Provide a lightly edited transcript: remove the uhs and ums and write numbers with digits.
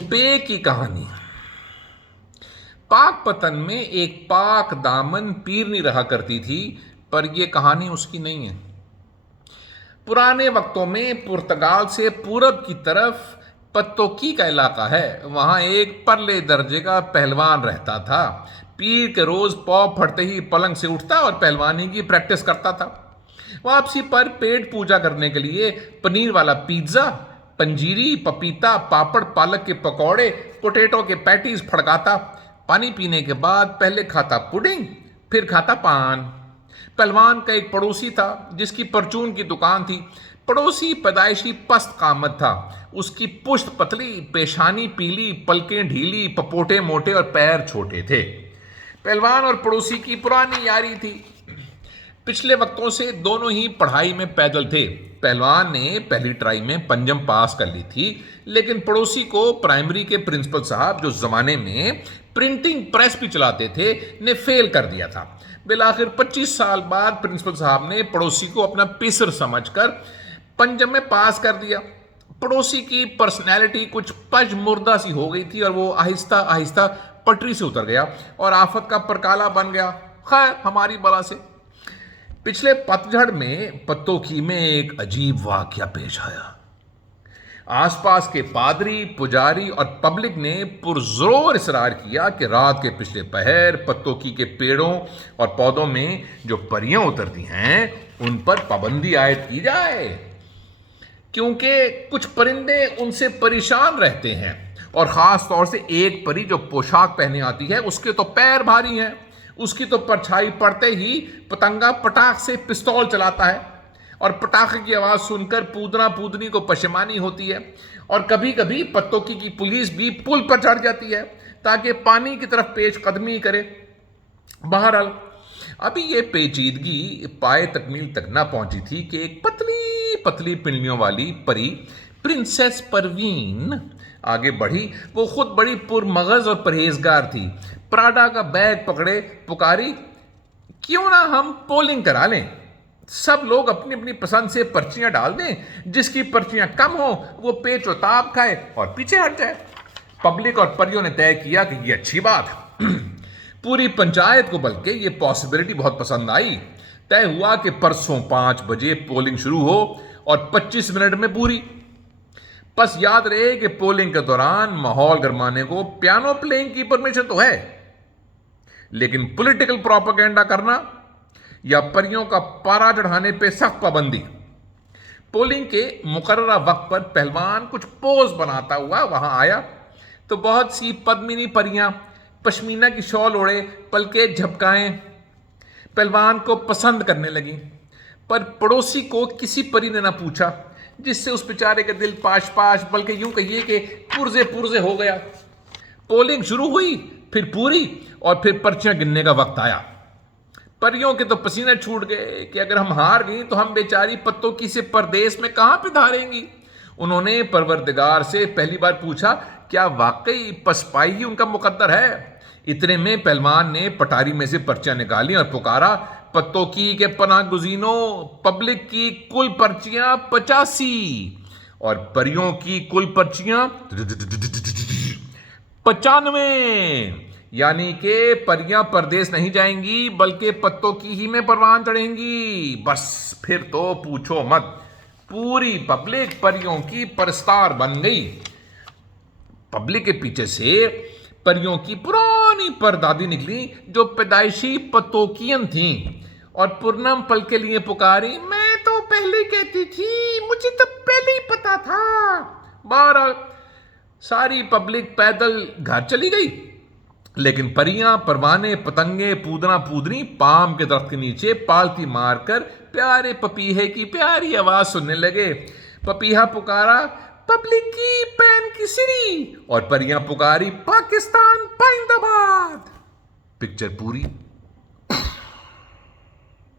पे की कहानी। पाक पतन में एक पाक दामन पीरनी रहा करती थी, पर यह कहानी उसकी नहीं है। पुराने वक्तों में पुर्तगाल से पूरब की तरफ पत्तोकी का इलाका है। वहां एक परले दर्जे का पहलवान रहता था। पीर के रोज पौ फटते ही पलंग से उठता और पहलवानी की प्रैक्टिस करता था। वापसी पर पेट पूजा करने के लिए पनीर वाला पिज्जा, पंजीरी, पपीता, पापड़, पालक के पकौड़े, पोटैटो के पैटीज फड़काता। पानी पीने के बाद पहले खाता पुडिंग, फिर खाता पान। पहलवान का एक पड़ोसी था जिसकी परचून की दुकान थी। पड़ोसी पैदाइशी पस्त कामत था। उसकी पुश्त पतली, पेशानी पीली, पलकें ढीली, पपोटे मोटे और पैर छोटे थे। पहलवान और पड़ोसी की पुरानी यारी थी। पिछले वक्तों से दोनों ही पढ़ाई में पैदल थे। पहलवान ने पहली ट्राई में पंजम पास कर ली थी, लेकिन पड़ोसी को प्राइमरी के प्रिंसिपल साहब, जो जमाने में प्रिंटिंग प्रेस भी चलाते थे, ने फेल कर दिया था। बिलाखिर 25 साल बाद प्रिंसिपल साहब ने पड़ोसी को अपना पेसर समझकर पंजम में पास कर दिया। पड़ोसी की पर्सनैलिटी कुछ पजमुर्दा सी हो गई थी और वो आहिस्ता आहिस्ता पटरी से उतर गया और आफत का परकाला बन गया। खैर, हमारी बला से। पिछले पतझड़ में पत्तोकी में एक अजीब वाकया पेश आया। आसपास के पादरी, पुजारी और पब्लिक ने पुरजोर इसरार किया कि रात के पिछले पहर पत्तोकी के पेड़ों और पौधों में जो परियां उतरती हैं उन पर पाबंदी आयद की जाए, क्योंकि कुछ परिंदे उनसे परेशान रहते हैं। और खास तौर से एक परी जो पोशाक पहने आती है, उसके तो पैर भारी हैं। उसकी तो परछाई पड़ते ही पतंगा पटाख से पिस्तौल चलाता है और पटाखे की आवाज सुनकर पूदना पूदनी को पशेमानी होती है। और कभी कभी पत्तोकी की पुलिस भी पुल पर चढ़ जाती है ताकि पानी की तरफ पेश कदमी करे। बहरहाल, अभी ये पेचीदगी पाए तकमील तक ना पहुंची थी कि एक पतली पतली पिंडलियों वाली परी, प्रिंसेस परवीन, आगे बढ़ी। वो खुद बड़ी पुरमगज और परहेजगार थी। प्राडा का बैग पकड़े पुकारी, क्यों ना हम पोलिंग करा लें। सब लोग अपनी अपनी पसंद से पर्चियां डाल दें। जिसकी पर्चियां कम हो वो पेच और ताप खाए और पीछे हट जाए। पब्लिक और परियों ने तय किया कि ये अच्छी बात। पूरी पंचायत को बल्कि ये पॉसिबिलिटी बहुत पसंद आई। तय हुआ कि परसों 5 बजे पोलिंग शुरू हो और 25 मिनट में पूरी। बस याद रहे कि पोलिंग के दौरान माहौल गरमाने को पियानो प्लेइंग की परमिशन तो है, लेकिन पॉलिटिकल प्रोपेगेंडा करना या परियों का पारा चढ़ाने पे सख्त पाबंदी। पोलिंग के मुकर्ररा वक्त पर पहलवान कुछ पोज बनाता हुआ वहां आया तो बहुत सी पद्मिनी परियां पश्मीना की शॉल ओढ़े पलके झपकाएं पहलवान को पसंद करने लगी। पर पड़ोसी को किसी परी ने ना पूछा, जिससे उस बेचारे के दिल पाश पाश, बल्कि यूं कहिए कि पुरजे पुरजे हो गया। पोलिंग शुरू हुई, फिर पूरी, और फिर पर्चियां गिनने का वक्त आया। परियों के तो पसीने छूट गए कि अगर हम हार गई तो हम बेचारी पत्तोकी से परदेश में कहां पे धारेंगी। उन्होंने परवरदिगार से पहली बार पूछा, क्या वाकई पसपाई ही उनका मुकद्दर है। इतने में पहलवान ने पटारी में से पर्चियां निकाली और पुकारा, पत्तोकी के पनाह गुजीनों, पब्लिक की कुल पर्चियां 85 और परियों की कुल पर्चियां 95। यानी कि परियां परदेश नहीं जाएंगी बल्कि पत्तोकी ही में परवान चढ़ेंगी। बस फिर तो पूछो मत, पूरी पब्लिक परियों की परस्तार बन गई। पब्लिक के पीछे से परियों की पुरानी परदादी निकली जो पैदाइशी पत्तोकियन थी और पूर्णम पल के लिए पुकारी, मैं तो पहले कहती थी, मुझे तो पहले ही पता था। बहरहाल सारी पब्लिक पैदल घर चली गई, लेकिन परियां, परवाने, पतंगे, पूदना पूदनी पाम के दरख्त के नीचे पालती मारकर प्यारे पपीहे की प्यारी आवाज सुनने लगे। पपीहा पुकारा, पब्लिक की पैन की सिरी, और परियां पुकारी, पाकिस्तान पाइंदाबाद। पिक्चर पूरी।